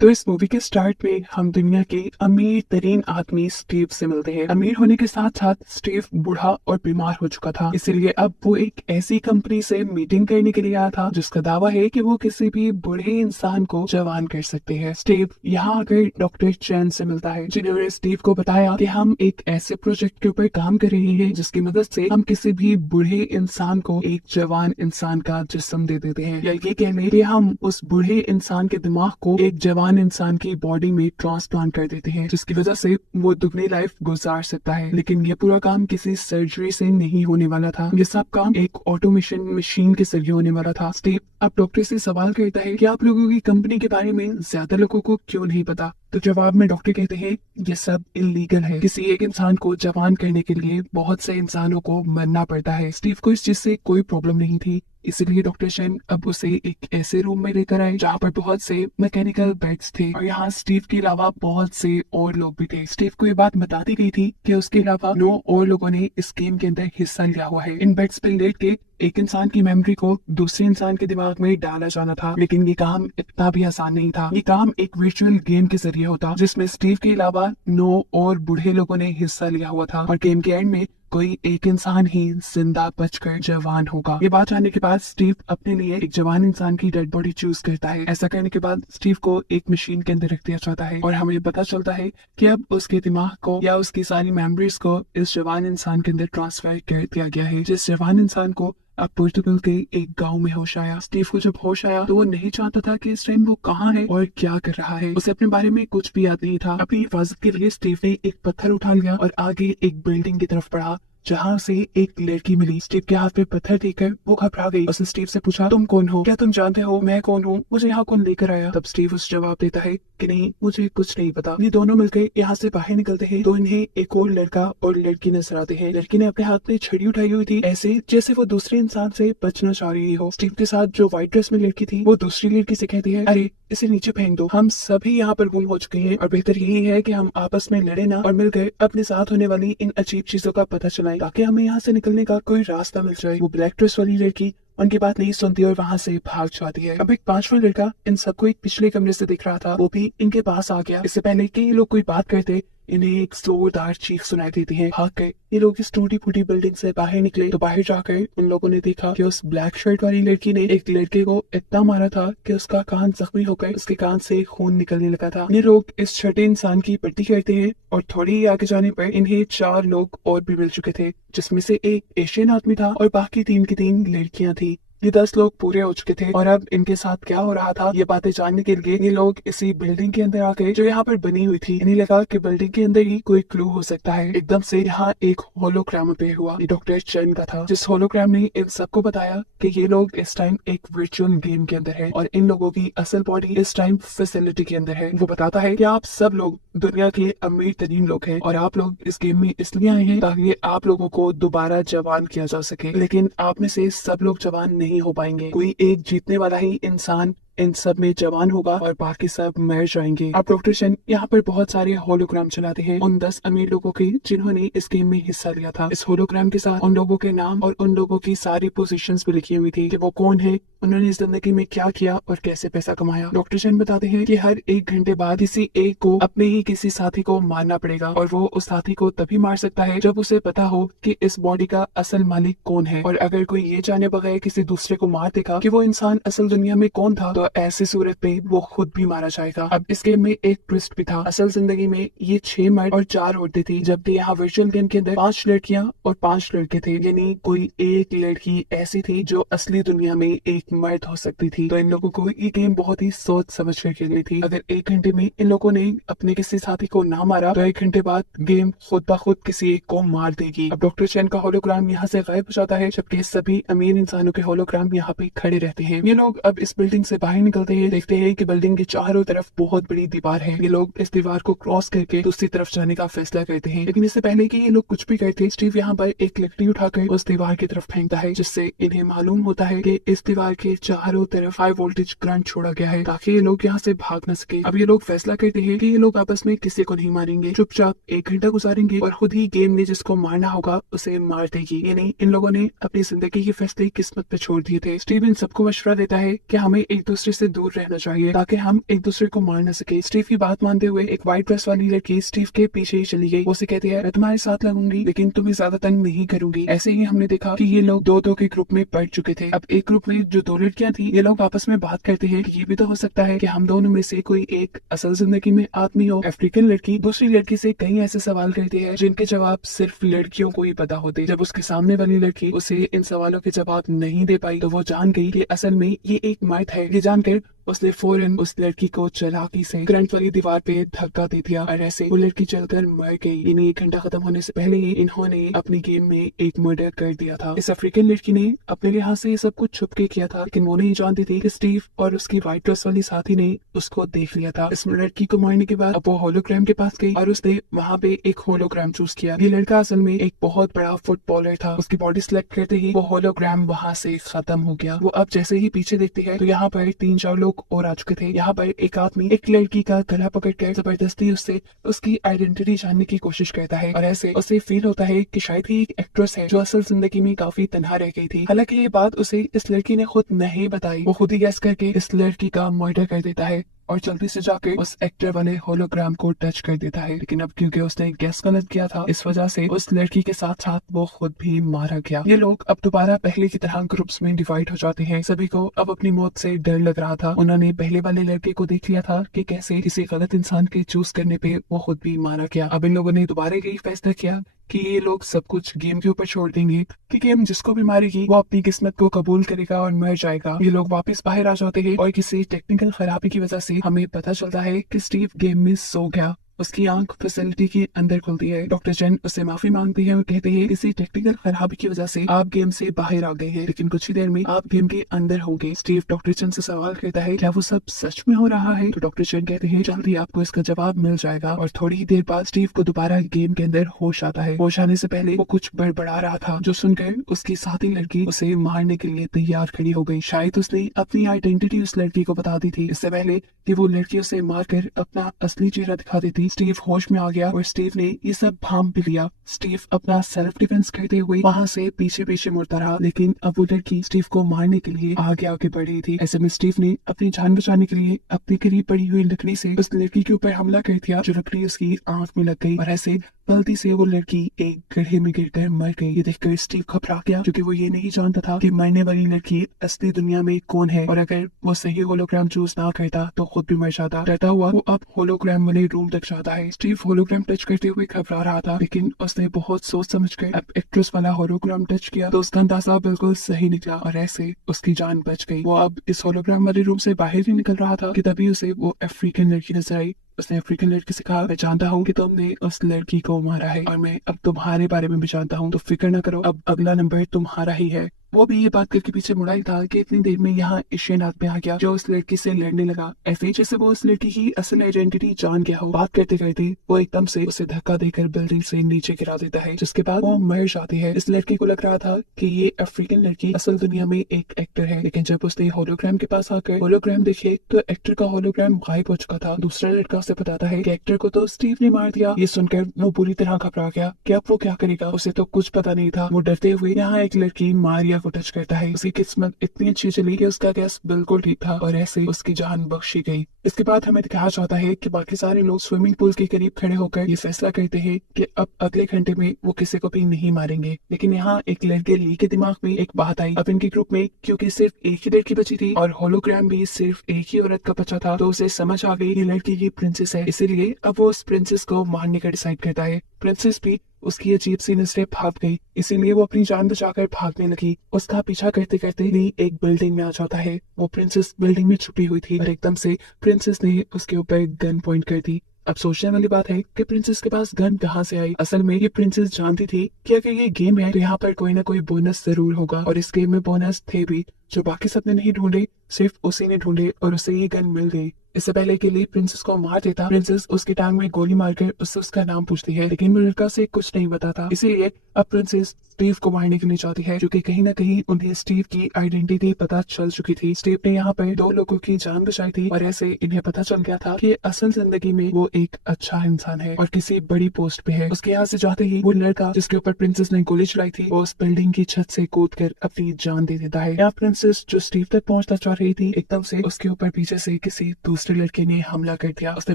तो इस मूवी के स्टार्ट में हम दुनिया के अमीर तरीन आदमी स्टीव से मिलते हैं। अमीर होने के साथ साथ स्टीव बूढ़ा और बीमार हो चुका था, इसीलिए अब वो एक ऐसी कंपनी से मीटिंग करने के लिए आया था जिसका दावा है कि वो किसी भी बूढ़े इंसान को जवान कर सकते हैं। स्टीव यहाँ आकर डॉक्टर चैन से मिलता है, जिन्होंने स्टीव को बताया कि हम एक ऐसे प्रोजेक्ट के ऊपर काम कर रहे हैं जिसकी मदद से हम किसी भी बूढ़े इंसान को एक जवान इंसान का जिस्म दे देते हैं, या ये कह लें कि हम उस बूढ़े इंसान के दिमाग को एक जवान इंसान की बॉडी में ट्रांसप्लांट कर देते हैं, जिसकी वजह से वो दुगनी लाइफ गुजार सकता है। लेकिन ये पूरा काम किसी सर्जरी से नहीं होने वाला था, ये सब काम एक ऑटोमेशन मशीन के जरिए होने वाला था। स्टीव अब डॉक्टर से सवाल करता है कि आप लोगों की कंपनी के बारे में ज्यादा लोगों को क्यों नहीं पता। तो जवाब में डॉक्टर कहते हैं ये सब इलीगल है, किसी एक इंसान को जवान करने के लिए बहुत से इंसानों को मरना पड़ता है। स्टीव को इस चीज से कोई प्रॉब्लम नहीं थी, इसलिए डॉक्टर शेन अब उसे एक ऐसे रूम में लेकर आए जहाँ पर बहुत से मैकेनिकल बेड्स थे और यहाँ स्टीव के अलावा बहुत से और लोग भी थे। स्टीव को ये बात बता दी गई थी कि उसके अलावा 9 और लोगों ने इस गेम के अंदर हिस्सा लिया हुआ है। इन बेड्स पे लेट के एक इंसान की मेमोरी को दूसरे इंसान के दिमाग में डाला जाना था, लेकिन ये काम इतना भी आसान नहीं था। ये काम एक वर्चुअल गेम के जरिए होता जिसमें स्टीव के अलावा 9 और बूढ़े लोगों ने हिस्सा लिया हुआ था और गेम के एंड में कोई एक इंसान ही जिंदा बचकर जवान होगा। ये बात जानने के बाद स्टीव अपने लिए एक जवान इंसान की डेड बॉडी चूज करता है। ऐसा करने के बाद स्टीव को एक मशीन के अंदर रख दिया जाता है और हमें पता चलता है कि अब उसके दिमाग को या उसकी सारी मेमोरीज को इस जवान इंसान के अंदर ट्रांसफर कर दिया गया है, जिस जवान इंसान को अब पुर्तगाल के एक गांव में होश आया। स्टीव को जब होश आया तो वो नहीं चाहता था कि इस टाइम वो कहाँ है और क्या कर रहा है। उसे अपने बारे में कुछ भी याद नहीं था। अपनी हिफाजत के लिए स्टीव ने एक पत्थर उठा लिया और आगे एक बिल्डिंग की तरफ बढ़ा जहाँ से एक लड़की मिली। स्टीव के हाथ में पत्थर देखकर वो घबरा गई। उसने स्टीव से पूछा, तुम कौन हो? क्या तुम जानते हो मैं कौन हूँ? मुझे यहाँ कौन लेकर आया? तब स्टीव उस जवाब देता है कि नहीं, मुझे कुछ नहीं पता। ये दोनों मिलकर यहाँ से बाहर निकलते हैं तो इन्हें एक और लड़का और लड़की नजर आते हैं। लड़की ने अपने हाथ में छड़ी उठाई हुई थी, ऐसे जैसे वो दूसरे इंसान से बचना चाह रही हो। स्टीव के साथ जो व्हाइट ड्रेस में लड़की थी वो दूसरी लड़की से कहती है, अरे इसे नीचे फेंक दो, हम सभी यहाँ पर गुम हो चुके हैं और बेहतर यही है कि हम आपस में लड़े ना और मिलकर अपने साथ होने वाली इन अजीब चीजों का पता चलाएं ताकि हमें यहाँ से निकलने का कोई रास्ता मिल जाए। वो ब्लैक ड्रेस वाली लड़की उनकी बात नहीं सुनती और वहाँ से भाग जाती है। अब एक 5वां लड़का इन सबको एक पिछले कमरे से दिख रहा था, वो भी इनके पास आ गया। इससे पहले कि ये लोग कोई बात करते इन्हें एक जोरदार चीख सुनाई देती है। भाग गए ये लोग इस टूटी फूटी बिल्डिंग से बाहर निकले तो बाहर जाकर उन लोगों ने देखा कि उस ब्लैक शर्ट वाली लड़की ने एक लड़के को इतना मारा था कि उसका कान जख्मी होकर उसके कान से खून निकलने लगा था। ये लोग इस छठे इंसान की पट्टी करते हैं और थोड़ी ही आगे जाने पर इन्हें 4 लोग और भी मिल चुके थे, जिसमें से एक एशियन आदमी था और बाकी 3 की 3 लड़कियां थी। ये 10 लोग पूरे हो चुके थे और अब इनके साथ क्या हो रहा था ये बातें जानने के लिए ये लोग इसी बिल्डिंग के अंदर आ गए जो यहाँ पर बनी हुई थी। इन्हें लगा कि बिल्डिंग के अंदर ही कोई क्लू हो सकता है। एकदम से यहाँ एक होलोग्राम अपीयर हुआ, ये डॉक्टर चैन का था, जिस होलोग्राम ने इन सबको बताया कि ये लोग इस टाइम एक वर्चुअल गेम के अंदर है और इन लोगों की असल बॉडी इस टाइम फैसिलिटी के अंदर है। वो बताता है कि आप सब लोग दुनिया के अमीर तरीन लोग हैं और आप लोग इस गेम में इसलिए आए हैं ताकि आप लोगों को दोबारा जवान किया जा सके, लेकिन आप में से सब लोग जवान नहीं हो पाएंगे। कोई एक जीतने वाला ही इंसान इन सब में जवान होगा और बाकी सब मर जाएंगे। अब डॉक्टर शन यहाँ पर बहुत सारे होलोग्राम चलाते हैं उन 10 अमीर लोगों के जिन्होंने इस गेम में हिस्सा लिया था। इस होलोग्राम के साथ उन लोगों के नाम और उन लोगों की सारी पोजीशंस भी लिखी हुई थी कि वो कौन है, उन्होंने इस जिंदगी में क्या किया और कैसे पैसा कमाया। डॉक्टर शन बताते हैं कि हर 1 घंटे बाद किसी एक को अपने ही किसी साथी को मारना पड़ेगा और वो उस साथी को तभी मार सकता है जब उसे पता हो कि इस बॉडी का असल मालिक कौन है। और अगर कोई ये जाने बगैर किसी दूसरे को मार देगा कि वो इंसान असल दुनिया में कौन था तो ऐसी सूरत पे वो खुद भी मारा जाएगा। अब इस गेम में एक ट्विस्ट भी था, असल जिंदगी में ये 6 मर्द और 4 औरतें थी, जबकि यहाँ वर्चुअल गेम के अंदर 5 लड़कियां और 5 लड़के थे, यानी कोई एक लड़की ऐसी थी जो असली दुनिया में एक मर्द हो सकती थी। तो इन लोगों को ये गेम बहुत ही सोच समझ कर खेलनी थी। अगर 1 घंटे में इन लोगों ने अपने किसी साथी को ना मारा तो 1 घंटे बाद गेम खुद ब खुद किसी एक को मार देगी। अब डॉक्टर चैन का होलोग्राम यहाँ से गायब हो जाता है जबकि सभी अमीर इंसानों के होलोग्राम यहाँ पे खड़े रहते हैं। ये लोग अब इस बिल्डिंग से बाहर निकलते हैं, देखते हैं कि बिल्डिंग के चारों तरफ बहुत बड़ी दीवार है। ये लोग इस दीवार को क्रॉस करके दूसरी तरफ जाने का फैसला करते हैं, लेकिन इससे पहले कि ये लोग कुछ भी करते स्टीव यहाँ पर एक लकड़ी उठाकर उस दीवार की तरफ फेंकता है, जिससे इन्हें मालूम होता है कि इस दीवार के चारों तरफ हाई वोल्टेज करंट छोड़ा गया है ताकि ये लोग यहाँ से भाग न सके। अब ये लोग फैसला करते हैं कि ये लोग आपस में किसी को नहीं मारेंगे, चुपचाप 1 घंटा गुजारेंगे और खुद ही गेम ने जिसको मारना होगा उसे मार देगी। यानी इन लोगों ने अपनी जिंदगी के फैसले किस्मत पे छोड़ दिए थे। स्टीव इन सबको मशवरा देता है कि हमें एक दूसरे से दूर रहना चाहिए ताकि हम एक दूसरे को मार न सके। स्टीव की बात मानते हुए एक व्हाइट ड्रेस वाली लड़की स्टीव के पीछे ही चली गई। वो उसे कहती है मैं तुम्हारे साथ लगूंगी लेकिन तुम्हें ज्यादा तंग नहीं करूंगी। ऐसे ही हमने देखा कि ये लोग दो के ग्रुप में बढ़ चुके थे। अब एक ग्रुप में जो 2 लड़कियां थी ये लोग आपस में बात करते हैं कि ये भी तो हो सकता है कि हम दोनों में से कोई एक असल जिंदगी में आदमी हो। अफ्रीकन लड़की दूसरी लड़की से कई ऐसे सवाल करती है जिनके जवाब सिर्फ लड़कियों को ही पता होते। जब उसके सामने वाली लड़की उसे इन सवालों के जवाब नहीं दे पाई तो वो जान गई कि असल में ये एक मर्द है। ये जानकर उसने फौरन उस लड़की को चालाकी से करंट वाली दीवार पे धक्का दे दिया और ऐसे वो लड़की चलकर मर गई। इन्हें 1 घंटा खत्म होने से पहले ही इन्होंने अपनी गेम में एक मर्डर कर दिया था। इस अफ्रीकन लड़की ने अपने लिहाज से ये सब कुछ छुप के किया था लेकिन वो नहीं जानती थी कि स्टीव और उसकी व्हाइट ड्रेस वाली साथी ने उसको देख लिया था। इस लड़की को मारने के बाद अब वो होलोग्राम के पास गई और उसने वहाँ पे एक होलोग्राम चूज किया। ये लड़का असल में एक बहुत बड़ा फुटबॉलर था। उसकी बॉडी सिलेक्ट करते ही वो होलोग्राम वहाँ से खत्म हो गया। वो अब जैसे ही पीछे देखती है तो यहाँ पर 3-4 लोग और आ चुके थे। यहाँ पर एक आदमी एक लड़की का गला पकड़कर जबरदस्ती उससे उसकी आइडेंटिटी जानने की कोशिश करता है और ऐसे उसे फील होता है कि शायद ही एक एक्ट्रेस है जो असल जिंदगी में काफी तन्हा रह गई थी। हालांकि ये बात उसे इस लड़की ने खुद नहीं बताई। वो खुद ही गैस करके इस लड़की का मर्डर कर देता है और जल्दी से जाके उस एक्टर वाले होलोग्राम को टच कर देता है। लेकिन अब क्योंकि उसने गैस गलत किया था इस वजह से उस लड़की के साथ साथ वो खुद भी मारा गया। ये लोग अब दोबारा पहले की तरह ग्रुप्स में डिवाइड हो जाते हैं। सभी को अब अपनी मौत से डर लग रहा था। उन्होंने पहले वाले लड़के को देख लिया था कि कैसे किसी गलत इंसान के चूज करने पे वो खुद भी मारा गया। अब इन लोगों ने दोबारा यही फैसला किया कि ये लोग सब कुछ गेम के ऊपर छोड़ देंगे कि गेम जिसको भी मारेगी वो अपनी किस्मत को कबूल करेगा और मर जाएगा। ये लोग वापस बाहर आ जाते हैं और किसी टेक्निकल खराबी की वजह से हमें पता चलता है कि स्टीव गेम में सो गया। उसकी आंख फैसिलिटी के अंदर खुलती है। डॉक्टर जेन उससे माफी मांगती है और कहते हैं किसी टेक्निकल खराबी की वजह से आप गेम से बाहर आ गए हैं लेकिन कुछ ही देर में आप गेम के अंदर होंगे। स्टीव डॉक्टर जेन से सवाल करता है क्या वो सब सच में हो रहा है तो डॉक्टर जेन कहते हैं जल्दी आपको इसका जवाब मिल जाएगा। और थोड़ी ही देर बाद स्टीव को दोबारा गेम के अंदर होश आता है। होश आने से पहले वो कुछ बड़बड़ा रहा था जो सुनकर उसकी साथी लड़की उसे मारने के लिए तैयार खड़ी हो गई। शायद उसने अपनी आइडेंटिटी उस लड़की को बता दी थी इससे पहले कि वो लड़की उसे मारकर अपना असली चेहरा दिखा देती। स्टीव होश में आ गया और स्टीव ने ये सब भांप भी लिया। स्टीव अपना सेल्फ डिफेंस करते हुए वहाँ से पीछे पीछे मुड़ता रहा लेकिन अब वो लड़की स्टीव को मारने के लिए आगे आगे बढ़ रही थी। ऐसे में स्टीव ने अपनी जान बचाने के लिए अपनी करीब पड़ी हुई लकड़ी से उस लड़की के ऊपर हमला कर दिया जो लकड़ी उसकी आंख में लग गई और ऐसे गलती से वो लड़की एक गड्ढे में गिरकर मर गई। ये देखकर स्टीव घबरा गया क्योंकि वो ये नहीं जानता था कि मरने वाली लड़की असली दुनिया में कौन है और अगर वो सही होलोग्राम चूज ना करता तो खुद भी मर जाता। डरता हुआ वो अब होलोग्राम वाले रूम तक जाता है। स्टीव होलोग्राम टच करते हुए घबरा रहा था लेकिन उसने बहुत सोच समझ कर अब एक्ट्रेस वाला होलोग्राम टच किया तो उसका अंदाजा बिल्कुल सही निकला और ऐसे उसकी जान बच गई। वो अब इस होलोग्राम वाले रूम से बाहर ही निकल रहा था कि तभी उसे वो अफ्रीकन लड़की नजर आई। उसने अफ्रीकन लड़की से कहा मैं जानता हूँ कि तुमने उस लड़की को मारा है और मैं अब तुम्हारे बारे में भी जानता हूँ तो फिक्र न करो अब अगला नंबर तुम्हारा ही है। वो भी ये बात करके पीछे मुड़ा ही था कि इतनी देर में यहाँ एशियन आदमी आ गया जो उस लड़की से लड़ने लगा। ऐसे जैसे वो उस लड़की की असल आइडेंटिटी जान गया हो। बात करते करते वो एकदम से उसे धक्का देकर बिल्डिंग से नीचे गिरा देता है जिसके बाद वो मर जाती है। इस लड़की को लग रहा था कि ये अफ्रीकन लड़की असल दुनिया में एक एक्टर है लेकिन जब उसने होलोग्राम के पास आकर होलोग्राम देखे तो एक्टर का होलोग्राम गायब हो चुका था। दूसरा लड़का उसे बताता है कि एक्टर को तो स्टीव ने मार दिया। ये सुनकर वो बुरी तरह घबरा गया कि अब वो क्या करेगा। उसे तो कुछ पता नहीं था। वो डरते हुए यहाँ एक लड़की मारिया को टच करता है। उसकी किस्मत इतनी अच्छी चली कि उसका गैस बिल्कुल ठीक था और ऐसे उसकी जान बख्शी गई। इसके बाद हमें दिखाया जाता है कि बाकी सारे लोग स्विमिंग पूल के करीब खड़े होकर ये फैसला करते हैं कि अब अगले घंटे में वो किसी को भी नहीं मारेंगे। लेकिन यहाँ एक लड़के ली के दिमाग में एक बात आई। अब इनके ग्रुप में क्योंकि सिर्फ एक ही लड़की बची थी और होलोग्राम भी सिर्फ एक ही औरत का बचा था तो उसे समझ आ गई ये लड़की की प्रिंसेस है। इसीलिए अब वो उस प्रिंसेस को मारने का डिसाइड करता है। प्रिंसेस भी उसकी अजीब सी नजरें भाग गई इसीलिए वो अपनी जान बचाकर भागने लगी। उसका पीछा करते करते ली एक बिल्डिंग में आ जाता है। वो प्रिंसेस बिल्डिंग में छुपी हुई थी और एकदम से प्रिंसेस ने उसके ऊपर गन पॉइंट कर दी। अब सोचने वाली बात है कि प्रिंसेस के पास गन कहाँ से आई। असल में ये प्रिंसेस जानती थी कि अगर ये गेम है तो यहाँ पर कोई ना कोई बोनस जरूर होगा और इस गेम में बोनस थे भी जो बाकी सबने नहीं ढूंढे सिर्फ उसी ने ढूंढे और उसे ये गन मिल गई। इससे पहले कि ली प्रिंसेस को मार देता, प्रिंसेस उसकी टांग में गोली मारकर उससे उसका नाम पूछती है, लेकिन वो लड़का से कुछ नहीं बताता। इसीलिए अब प्रिंसेस स्टीव को मारने के लिए चाहती है, क्योंकि कहीं ना कहीं उन्हें स्टीव की आइडेंटिटी पता चल चुकी थी। स्टीव ने यहाँ पर 2 लोगों की जान बचाई थी और ऐसे इन्हें पता चल गया था कि असल जिंदगी में वो एक अच्छा इंसान है और किसी बड़ी पोस्ट पे है। उसके यहाँ से जाते ही वो लड़का जिसके ऊपर प्रिंसेस ने गोली चलाई थी, वो उस बिल्डिंग की छत से कूदकर अपनी जान दे देता है। यहाँ प्रिंसेस जो स्टीव तक पहुंचना चाह रही थी, एकदम से उसके ऊपर पीछे से किसी दूसरे लड़के ने हमला कर दिया। उसने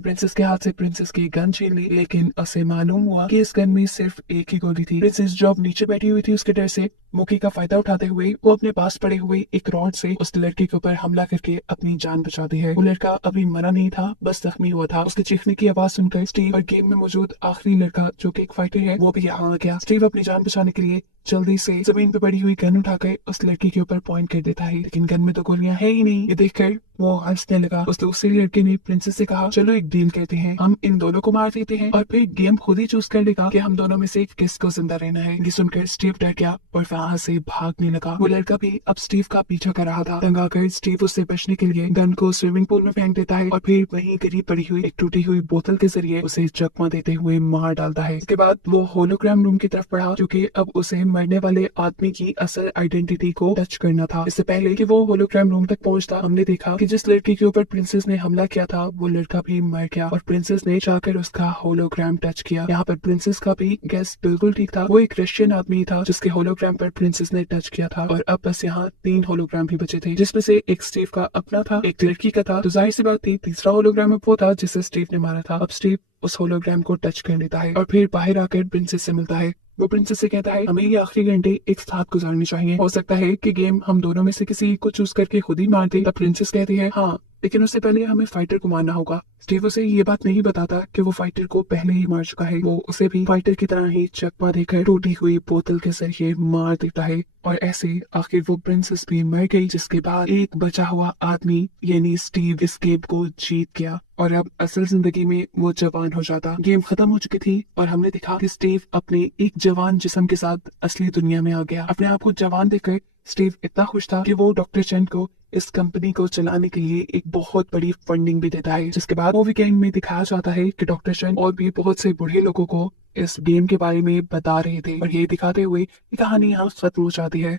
प्रिंसेस के हाथ से प्रिंसेस की गन छीन ली, लेकिन उसे मालूम हुआ कि इस गन में सिर्फ एक ही गोली थी। प्रिंसेस जो अब नीचे बैठी हुई थी, उसके डर से मौके का फायदा उठाते हुए वो अपने पास पड़े हुए एक रॉड से उस लड़के के ऊपर हमला करके अपनी जान बचाती है। वो लड़का अभी मरा नहीं था, बस जख्मी हुआ था। उसके चीखने की आवाज सुनकर स्टीव और गेम में मौजूद आखिरी लड़का जो कि एक फाइटर है, वो भी यहाँ आ गया। स्टीव अपनी जान बचाने के लिए जल्दी से जमीन पे पड़ी हुई गन उठाकर उस लड़की के ऊपर पॉइंट कर देता है, लेकिन गन में तो गोलियां है ही नहीं। ये देखकर वो हंसने लगा। उस दूसरे लड़के ने प्रिंसेस से कहा, चलो एक डील करते हैं, हम इन दोनों को मार देते हैं और फिर गेम खुद ही चूज कर लेगा कि हम दोनों में से किसको जिंदा रहना है। ये सुनकर स्टीव डर गया और वहां से भागने लगा। वो लड़का भी अब स्टीव का पीछा कर रहा था। तंग आकर स्टीव उससे बचने के लिए गन को स्विमिंग पूल में फेंक देता है और फिर वहीं करीब पड़ी हुई एक टूटी हुई बोतल के जरिए उसे चकमा देते हुए मार डालता है। इसके बाद वो होलोग्राम रूम की तरफ बढ़ा, क्योंकि अब उसे मरने वाले आदमी की असल आइडेंटिटी को टच करना था। इससे पहले कि वो होलोग्राम रूम तक पहुंचता, हमने देखा कि जिस लड़की के ऊपर प्रिंसेस ने हमला किया था, वो लड़का भी मर गया और प्रिंसेस ने जाकर उसका होलोग्राम टच किया। यहाँ पर प्रिंसेस का भी गैस बिल्कुल ठीक था। वो एक रशियन आदमी था जिसके होलोग्राम पर प्रिंसेस ने टच किया था और अब बस यहाँ 3 होलोग्राम भी बचे थे, जिसमें से एक स्टीव का अपना था, एक लड़की का था। तो जाहिर सी बात थी तीसरा होलोग्राम अब वो था जिसे स्टीव ने मारा था। अब स्टीव उस होलोग्राम को टच कर लेता है और फिर बाहर आकर प्रिंसेस से मिलता है। वो प्रिंसेस से कहता है, हमें ये आखिरी घंटे एक साथ गुजारने चाहिए। हो सकता है कि गेम हम दोनों में से किसी को चूज करके खुद ही मार दे। तब प्रिंसेस कहती है, हाँ, लेकिन उससे पहले हमें फाइटर को मारना होगा। स्टीव उसे ये बात नहीं बताता कि वो फाइटर को पहले ही मार चुका है। वो उसे भी फाइटर की तरह ही चकमा देकर टूटी हुई बोतल के जरिए मार देता है और ऐसे आखिर वो प्रिंसेस भी मर गई, जिसके बाद एक बचा हुआ आदमी यानी स्टीव इस गेम को जीत गया और अब असल जिंदगी में वो जवान हो जाता। गेम खत्म हो चुकी थी और हमने देखा कि स्टीव अपने एक जवान जिस्म के साथ असली दुनिया में आ गया। अपने आप को जवान देखकर स्टीव इतना खुश था कि वो डॉक्टर चेन को इस कंपनी को चलाने के लिए एक बहुत बड़ी फंडिंग भी देता है। जिसके बाद मूवी के एंड में दिखाया जाता है कि डॉक्टर चेन और भी बहुत से बूढ़े लोगों को इस गेम के बारे में बता रहे थे और ये दिखाते हुए कहानी यहाँ खत्म हो जाती है।